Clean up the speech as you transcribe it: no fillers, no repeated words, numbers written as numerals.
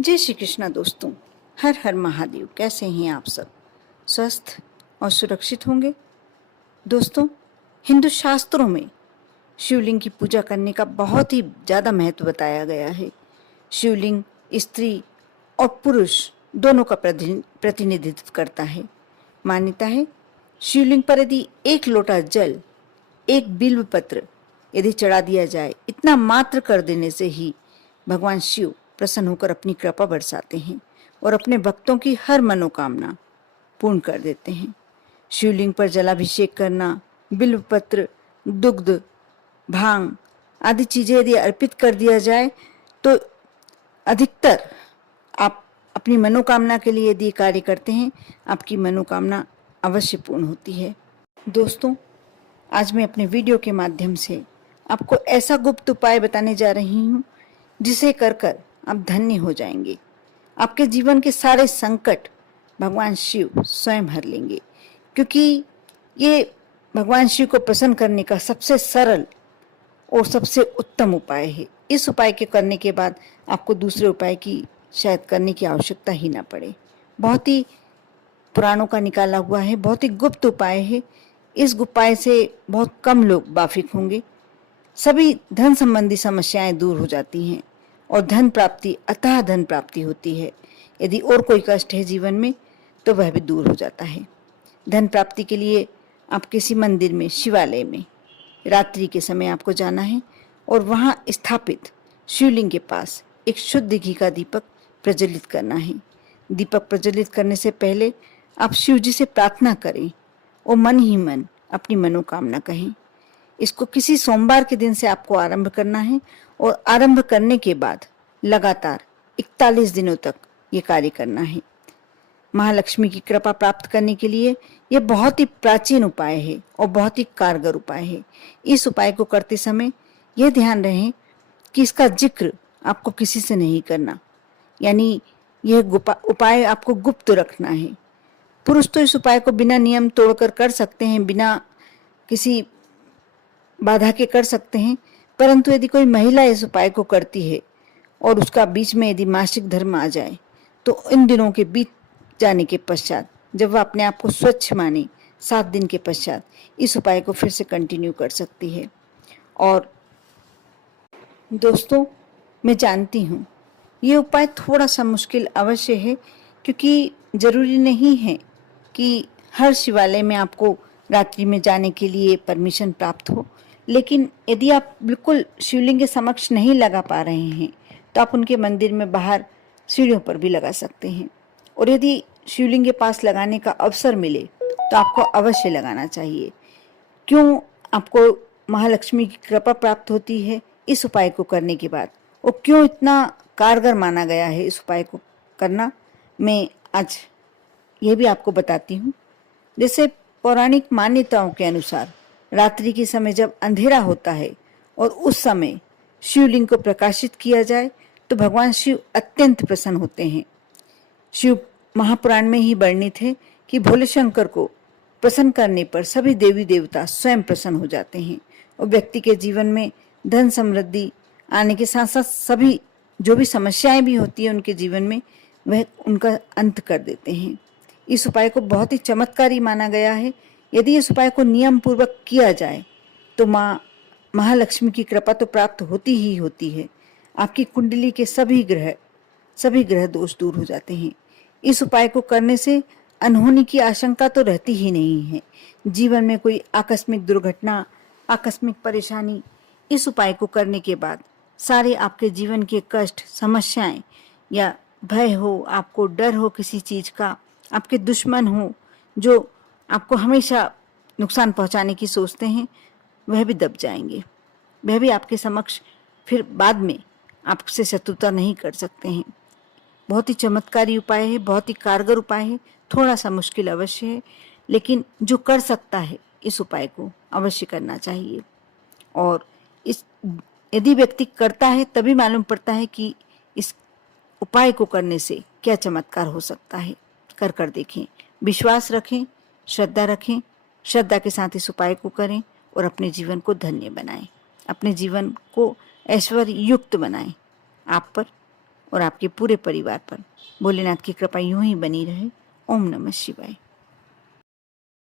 जय श्री कृष्णा दोस्तों। हर हर महादेव। कैसे हैं आप सब? स्वस्थ और सुरक्षित होंगे। दोस्तों, हिंदू शास्त्रों में शिवलिंग की पूजा करने का बहुत ही ज़्यादा महत्व बताया गया है। शिवलिंग स्त्री और पुरुष दोनों का प्रतिनिधित्व करता है। मान्यता है, शिवलिंग पर यदि एक लोटा जल, एक बिल्व पत्र यदि चढ़ा दिया जाए, इतना मात्र कर देने से ही भगवान शिव प्रसन्न होकर अपनी कृपा बरसाते हैं और अपने भक्तों की हर मनोकामना पूर्ण कर देते हैं। शिवलिंग पर जलाभिषेक करना, बिल्वपत्र, दुग्ध, भांग आदि चीजें यदि अर्पित कर दिया जाए तो अधिकतर आप अपनी मनोकामना के लिए यदि कार्य करते हैं, आपकी मनोकामना अवश्य पूर्ण होती है। दोस्तों, आज मैं अपने वीडियो के माध्यम से आपको ऐसा गुप्त उपाय बताने जा रही हूँ जिसे कर कर आप धन्य हो जाएंगे। आपके जीवन के सारे संकट भगवान शिव स्वयं हर लेंगे, क्योंकि ये भगवान शिव को प्रसन्न करने का सबसे सरल और सबसे उत्तम उपाय है। इस उपाय के करने के बाद आपको दूसरे उपाय की शायद करने की आवश्यकता ही ना पड़े। बहुत ही पुराणों का निकाला हुआ है, बहुत ही गुप्त उपाय है। इस उपाय से बहुत कम लोग वाकिफ होंगे। सभी धन संबंधी समस्याएं दूर हो जाती हैं और धन प्राप्ति, अतः धन प्राप्ति होती है। यदि और कोई कष्ट है जीवन में तो वह भी दूर हो जाता है। धन प्राप्ति के लिए आप किसी मंदिर में, शिवालय में रात्रि के समय आपको जाना है और वहां स्थापित शिवलिंग के पास एक शुद्ध घी का दीपक प्रज्वलित करना है। दीपक प्रज्वलित करने से पहले आप शिव जी से प्रार्थना करें और मन ही मन अपनी मनोकामना कहें। इसको किसी सोमवार के दिन से आपको आरंभ करना है और आरंभ करने के बाद लगातार 41 दिनों तक ये कार्य करना है। महालक्ष्मी की कृपा प्राप्त करने के लिए यह बहुत ही प्राचीन उपाय है और बहुत ही कारगर उपाय है। इस उपाय को करते समय यह ध्यान रहे कि इसका जिक्र आपको किसी से नहीं करना, यानी यह उपाय आपको गुप्त रखना है। पुरुष तो इस उपाय को बिना नियम तोड़कर कर सकते हैं, बिना किसी बाधा के कर सकते हैं, परंतु यदि कोई महिला इस उपाय को करती है और उसका बीच में यदि मासिक धर्म आ जाए तो इन दिनों के बीत जाने के पश्चात, जब वह अपने आप को स्वच्छ माने, 7 दिन के पश्चात इस उपाय को फिर से कंटिन्यू कर सकती है। और दोस्तों, मैं जानती हूँ ये उपाय थोड़ा सा मुश्किल अवश्य है, क्योंकि जरूरी नहीं है कि हर शिवालय में आपको रात्रि में जाने के लिए परमिशन प्राप्त हो। लेकिन यदि आप बिल्कुल शिवलिंग के समक्ष नहीं लगा पा रहे हैं तो आप उनके मंदिर में बाहर सीढ़ियों पर भी लगा सकते हैं। और यदि शिवलिंग के पास लगाने का अवसर मिले तो आपको अवश्य लगाना चाहिए। क्यों आपको महालक्ष्मी की कृपा प्राप्त होती है इस उपाय को करने के बाद, और क्यों इतना कारगर माना गया है इस उपाय को करना, मैं आज ये भी आपको बताती हूँ। जैसे पौराणिक मान्यताओं के अनुसार रात्रि के समय जब अंधेरा होता है और उस समय शिवलिंग को प्रकाशित किया जाए तो भगवान शिव अत्यंत प्रसन्न होते हैं। शिव महापुराण में ही वर्णित है कि भोले शंकर को प्रसन्न करने पर सभी देवी देवता स्वयं प्रसन्न हो जाते हैं और व्यक्ति के जीवन में धन समृद्धि आने के साथ साथ सभी जो भी समस्याएं भी होती है उनके जीवन में, वह उनका अंत कर देते हैं। इस उपाय को बहुत ही चमत्कारी माना गया है। यदि इस उपाय को नियम पूर्वक किया जाए तो माँ महालक्ष्मी की कृपा तो प्राप्त होती ही होती है। आपकी कुंडली के सभी ग्रह दोष दूर हो जाते हैं। इस उपाय को करने से अनहोनी की आशंका तो रहती ही नहीं है। जीवन में कोई आकस्मिक दुर्घटना, आकस्मिक परेशानी इस उपाय को करने के बाद सारे आपके जीवन के कष्ट, समस्याएं या भय हो, आपको डर हो किसी चीज का, आपके दुश्मन हो जो आपको हमेशा नुकसान पहुंचाने की सोचते हैं, वह भी दब जाएंगे। वह भी आपके समक्ष फिर बाद में आपसे शत्रुता नहीं कर सकते हैं। बहुत ही चमत्कारी उपाय है, बहुत ही कारगर उपाय है। थोड़ा सा मुश्किल अवश्य है, लेकिन जो कर सकता है इस उपाय को अवश्य करना चाहिए। और इस यदि व्यक्ति करता है तभी मालूम पड़ता है कि इस उपाय को करने से क्या चमत्कार हो सकता है। कर कर देखें, विश्वास रखें, श्रद्धा रखें, श्रद्धा के साथ इस उपाय को करें और अपने जीवन को धन्य बनाएं, अपने जीवन को ऐश्वर्य युक्त बनाएं। आप पर और आपके पूरे परिवार पर भोलेनाथ की कृपा यूं ही बनी रहे। ओम नमः शिवाय।